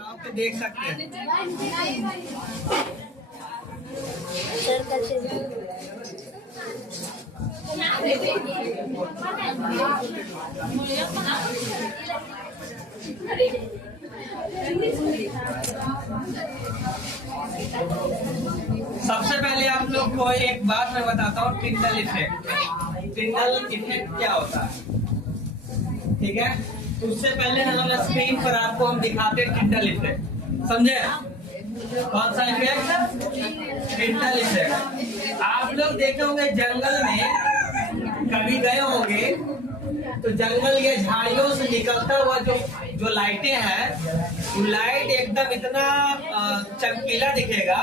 आप तो देख सकते हैं। सबसे पहले आप लोग को एक बात मैं बताता हूँ, टिंडल इफेक्ट। टिंडल इफेक्ट क्या होता है, ठीक है? तो उससे पहले हम स्क्रीन पर आपको हम दिखाते हैं टिंडल इफेक्ट, समझे? कौन सा इफेक्ट? Tyndall effect. आप लोग देखे होंगे जंगल में कभी गए होंगे तो जंगल या झाड़ियों से निकलता हुआ जो लाइटें हैं, वो लाइट एकदम इतना चमकीला दिखेगा।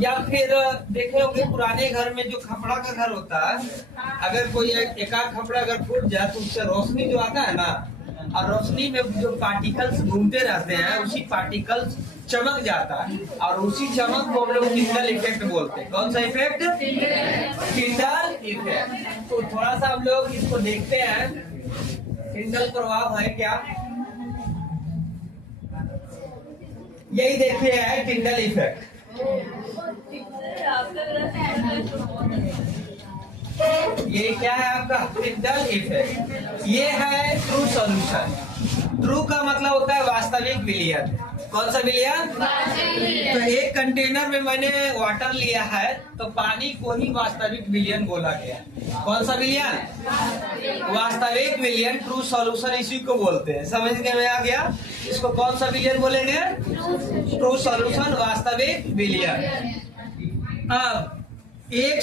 या फिर देखे होंगे पुराने घर में जो खपड़ा का घर होता है, अगर कोई एक आध खपड़ा अगर फूट जाए तो उससे रोशनी जो आता है ना, और रोशनी में जो पार्टिकल्स घूमते रहते हैं, उसी पार्टिकल्स चमक जाता है, और उसी चमक को हम लोग टिंडल इफेक्ट बोलते हैं। कौन सा इफेक्ट? Tyndall effect. तो थोड़ा सा हम लोग इसको देखते हैं, टिंडल प्रभाव है क्या, यही देखिए है टिंडल इफेक्ट। ये क्या है आपका टिंडल इफेक्ट? ये है ट्रू सॉल्यूशन। ट्रू का मतलब होता है वास्तविक विलयन। कौन सा विलयन? तो एक कंटेनर में मैंने वाटर लिया है तो पानी को ही वास्तविक विलयन बोला गया। कौन सा विलयन? वास्तविक विलयन, ट्रू सॉल्यूशन इसी को बोलते हैं। समझ में आ गया? इसको कौन सा विलयन बोलेंगे? ट्रू सॉल्यूशन, वास्तविक विलयन। अब एक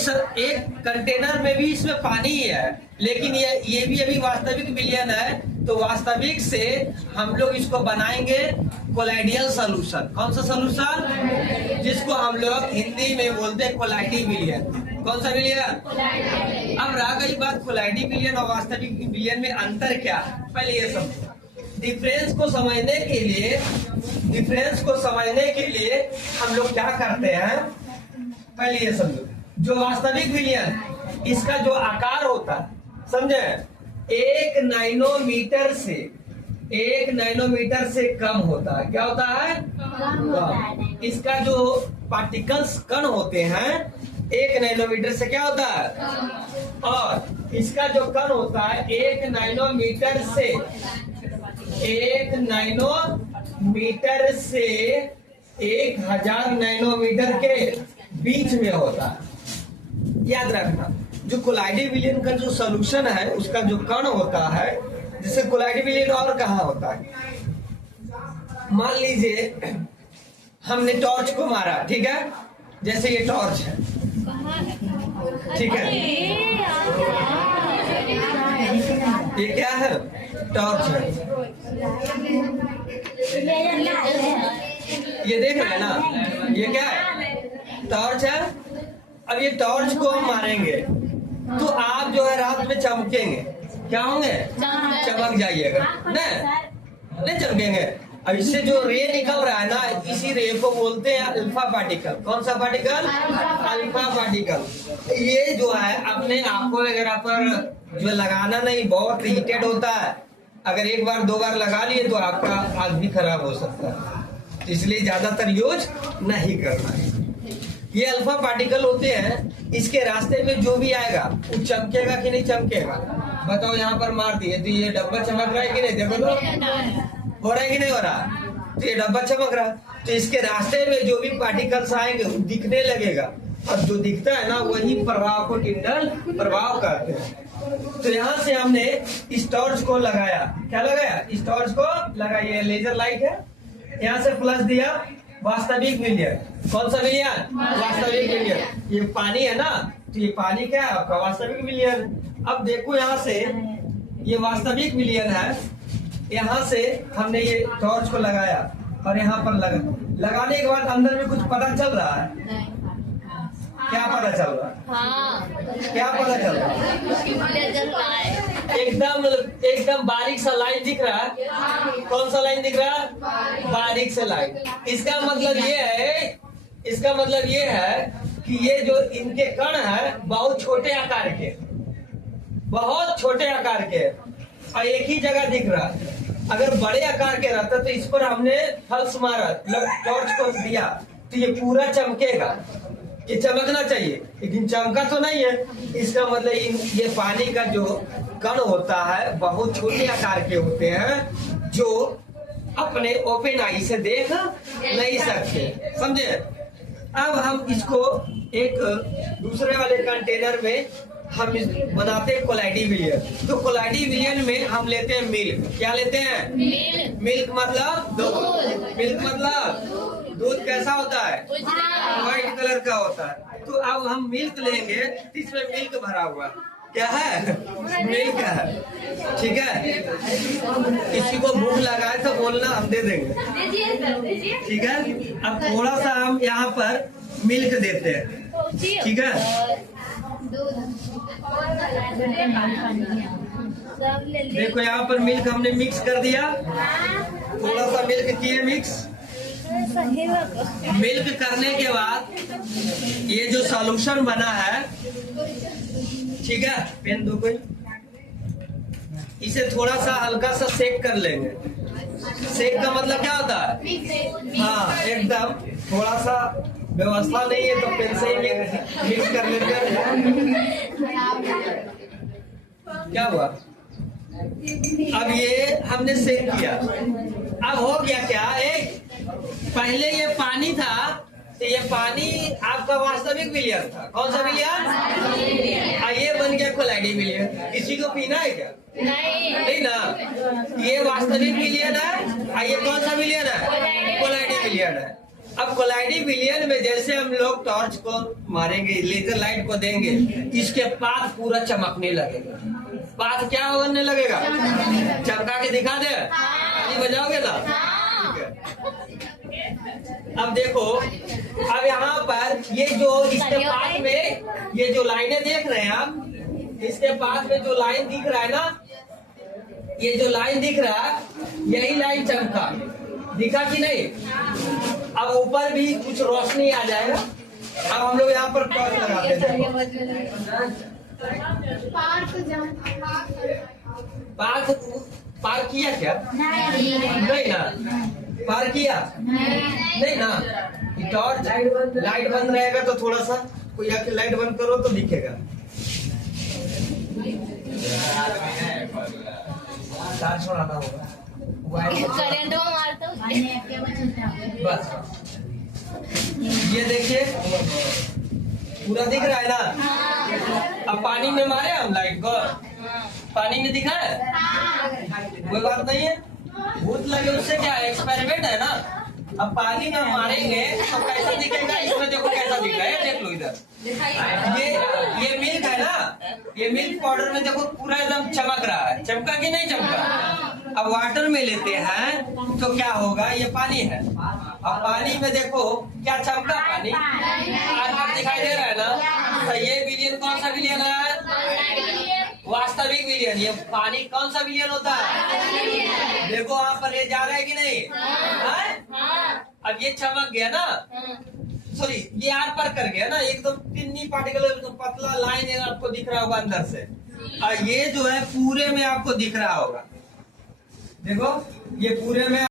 कंटेनर में भी इसमें पानी ही है, लेकिन ये भी अभी वास्तविक विलयन है, तो वास्तविक से हम लोग इसको बनाएंगे कोलाइडियल सॉल्यूशन। कौन सा सॉल्यूशन? जिसको हम लोग हिंदी में बोलते हैं कोलाइडी विलयन। कौन सा विलयन? अब रह गई बात कोलाइडी विलयन और वास्तविक विलयन में अंतर क्या है, पहले ये समझो। डिफरेंस को समझने के लिए हम लोग क्या करते हैं, पहले ये समझो। जो वास्तविक विलयन, इसका जो आकार होता है, समझे, 1 नैनोमीटर से कम होता है। क्या होता है? कम। इसका जो पार्टिकल्स कण होते हैं 1 नैनोमीटर से क्या होता है? और इसका जो कण होता है 1 नैनोमीटर से 1000 नैनोमीटर के बीच में होता है। याद रखना, जो कोलाइडी विलयन का जो सॉल्यूशन है, उसका जो कण होता है, जैसे कोलाइडी विलयन और कहाँ होता है, मान लीजिए हमने टॉर्च को मारा, ठीक है? जैसे ये टॉर्च है, ठीक है? ये क्या है? टॉर्च है। ये देख रहे हैं ना, ये क्या है? टॉर्च है। अब ये टॉर्च को हम मारेंगे तो आप जो है रात में चमकेंगे। क्या होंगे? चमक जाइएगा, नहीं चमकेंगे। अब इससे जो रे निकल रहा है ना, इसी रे को बोलते हैं अल्फा पार्टिकल। कौन सा पार्टिकल? Alpha particle. ये जो है अपने आंखों वगैरह पर जो लगाना नहीं, बहुत हीटेड होता है। अगर एक बार 2 बार लगा लिए तो आपका आँख भी खराब हो सकता है, इसलिए ज्यादातर यूज नहीं करना है। ये अल्फा पार्टिकल होते हैं, इसके रास्ते में जो भी आएगा वो चमकेगा कि नहीं चमकेगा? बताओ, यहाँ पर मार दिए तो ये डब्बा चमक रहा है कि नहीं? देखो तो, हो रहा है कि नहीं हो रहा? तो ये डब्बा चमक रहा, तो इसके रास्ते में जो भी पार्टिकल्स आएंगे वो दिखने लगेगा, और जो दिखता है ना वही प्रभाव को टिंडल प्रभाव कहते हैं। तो यहाँ से हमने इस टॉर्च को लगाया। क्या लगाया? इस टॉर्च को लगाइए, लेजर लाइट है, यहाँ से प्लस दिया, वास्तविक विलयन। कौन सा विलयन? वास्तविक विलयन। ये पानी है ना, तो ये पानी क्या है आपका? वास्तविक विलयन। अब देखो यहाँ से ये वास्तविक विलयन है, यहाँ से हमने ये टॉर्च को लगाया और यहाँ पर लगाने के बाद अंदर में कुछ पता चल रहा है? क्या पता चल रहा है? क्या पता चल रहा है? एकदम बारीक सा लाइन दिख रहा है। कौन सा लाइन दिख रहा है? बारीक सा लाइन। इसका मतलब ये है कि ये जो इनके कण है बहुत छोटे आकार के और एक ही जगह दिख रहा है। अगर बड़े आकार के रहता तो इस पर हमने फल्स मारा, टॉर्च को दिया तो ये पूरा चमकेगा, ये चमकना चाहिए, लेकिन चमका तो नहीं है। इसका मतलब ये पानी का जो कण होता है बहुत छोटे आकार के होते हैं जो अपने ओपन आई से देख नहीं सकते, समझे। अब हम इसको एक दूसरे वाले कंटेनर में हम बनाते हैं कोलाइडी विलियन। तो कोलाइडी विलियन में हम लेते हैं मिल्क। क्या लेते हैं? मिल्क मतलब दूध। मिल्क मतलब दूध कैसा होता है? व्हाइट कलर का होता है। तो अब हम मिल्क लेंगे, इसमें मिल्क भरा हुआ क्या है? मिल्क है, ठीक है। किसी को भूख लगा है तो बोलना, हम दे देंगे, ठीक है। अब थोड़ा सा हम यहाँ पर मिल्क देते हैं, ठीक है। देखो यहाँ पर मिल्क हमने मिक्स कर दिया, थोड़ा सा मिल्क किए मिक्स। मिल्क करने के बाद ये जो सॉल्यूशन बना है, ठीक है, पेन दो कोई, इसे थोड़ा सा हल्का सा सेक कर लेंगे। सेक का मतलब क्या होता है? हाँ, एकदम थोड़ा सा व्यवस्था नहीं है तो पेन से ही मिक्स कर लेते हैं। क्या हुआ? अब ये हमने सेक किया। अब हो गया क्या, एक पहले ये पानी था तो ये पानी आपका वास्तविक विलियन था। कौन सा विलियन? ये बन गया कोलाइडी विलियन। किसी को पीना है क्या? नहीं ना। ये वास्तविक विलियन है, ये कौन सा विलियन है? कोलाइडी विलियन है। अब कोलाइडी विलियन में जैसे हम लोग टॉर्च को मारेंगे, लेजर लाइट को देंगे, इसके पास पूरा चमकने लगेगा। पास क्या होने लगेगा? चमका के दिखा दे, बजाओगे ना? अब देखो, अब यहाँ पर ये जो इसके पास में ये जो लाइनें देख रहे हैं आप, इसके पास में जो लाइन दिख रहा है ना, ये जो लाइन दिख रहा है, यही लाइन चमका, दिखा कि नहीं? अब ऊपर भी कुछ रोशनी आ जाएगा। अब हम लोग यहाँ पर टॉर्च लगाते हैं। पार किया क्या? नहीं ना। पार किया? नहीं ना। टॉर्च लाइट बंद रहेगा तो थोड़ा सा कोई आके लाइट बंद करो तो दिखेगा। चार्ज छोड़ाना होगा, करंट मारता बस। ये देखिए पूरा दिख रहा है ना। अब पानी में मारे हम लाइट को, पानी में दिखा है, कोई बात नहीं है। भूत लगे उससे क्या है, एक्सपेरिमेंट है ना। अब पानी में मारेंगे तो कैसा दिखेगा, इसमें देखो कैसा दिख रहा है, देख लो इधर। ये मिल्क है ना, ये मिल्क पाउडर में देखो पूरा एकदम चमक रहा है। चमका कि नहीं चमका? अब वाटर में लेते हैं तो क्या होगा, ये पानी है। अब पानी में देखो क्या चमका, पानी आकर दिखाई दे रहा है ना। तो ये विलियन कौन सा विलियन है? वास्तविक विलियन। ये पानी कौन सा विलियन होता है? देखो वहाँ पर ये जा रहा है कि नहीं है? अब ये चमक गया ना, सॉरी ये आर पार कर गया ना, एकदम टिन्नी पार्टिकल, एकदम पतला लाइन आपको दिख रहा होगा अंदर से। और ये जो है पूरे में आपको दिख रहा होगा, देखो ये पूरे में